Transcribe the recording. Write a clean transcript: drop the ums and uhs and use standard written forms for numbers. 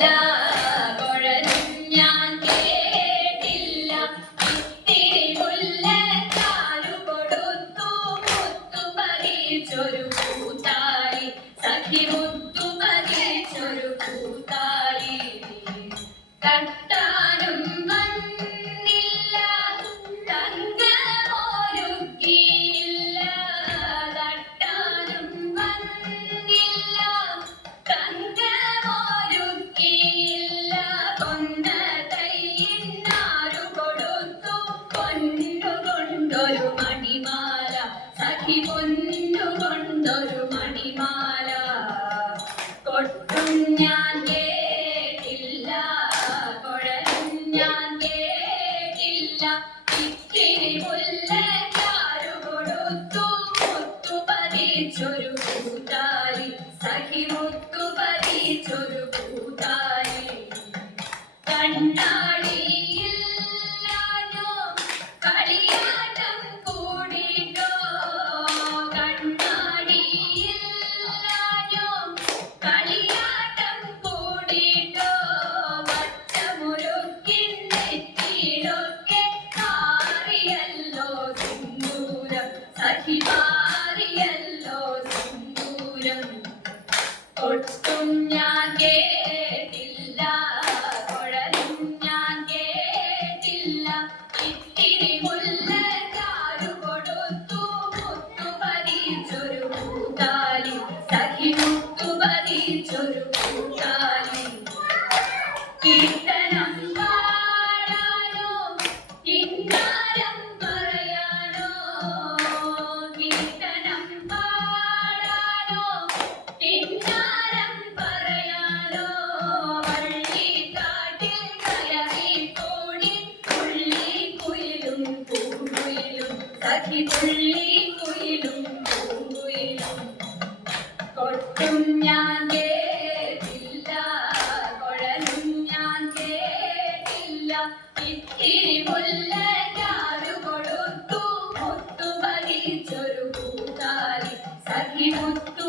കുഴലും ഞാൻ കേട്ടില്ല. ഇത്തിരി മുല്ലക്കാരു കൊടുത്തു മുത്തു പറിച്ചൊരു കൂത്താലി, സഖി മുത്തു പറിച്ചൊരു കൂത്താലി. തട്ടാനും വന്നില്ല തങ്കമൊരുക്കിയില്ല, തട്ടാനും വന്നില്ല തങ്കമൊരുക്കിയില്ല. കൊന്ന കൈയിന്നാരു കൊടുത്തു പൊന്നുകൊണ്ടൊരു മണിമാല, സഖി പൊന്നുകൊണ്ടൊരു മണിമാല. കൊട്ടും ഞാൻ കേട്ടില്ല, കുഴലും ഞാൻ കേട്ടില്ല. ഇത്തിരി മുല്ലക്കാരു കൊടുത്തു മുത്തു പറിച്ചൊരു കൂത്താലി, സഖി മുത്തു പറിച്ചൊരു കൂത്താലി. കണ്ണാടിയില്ലാഞ്ഞോ കളിയാട്ടം കൂടിട്ടോ, കണ്ണാടിയില്ലാഞ്ഞോ കളിയാട്ടം കൂടിട്ടോ. വട്ടമുറുക്കിൻ നെറ്റിയിലൊക്കെ മാറിയല്ലോ സിന്ദൂരം, സഖി മാറിയല്ലോ സിന്ദൂരം. ഒട്ടും ഞാൻ കേട്ടില്ല, കുഴലും ഞാൻ കേട്ടില്ല. ഇത്തിരി മുല്ലക്കാരു കൊടുത്തു മുത്തു പറിച്ചൊരു കൂത്താലി, സഖി മുത്തു പറിച്ചൊരു കൂത്താലി. കീർത്തനം പാടാനോ കിന്നാരം പറയാനോ, കീർത്തനം പാടാനോ കിന്നാരം പറയാനോ. വള്ളിക്കാട്ടിൽ കയറിക്കൂടി പുള്ളിക്കുയിലും പൂങ്കുയിലും, സഖി പുള്ളിക്കുയിലും പൂങ്കുയിലും. കൊട്ടും ഞാൻ കേട്ടില്ല, കുഴലും ഞാൻ കേട്ടില്ല. ഇത്തിരി മുല്ലക്കാരു കൊടുത്തു മുത്തു പറിച്ചൊരു കൂത്താലി, സഖി മുത്തു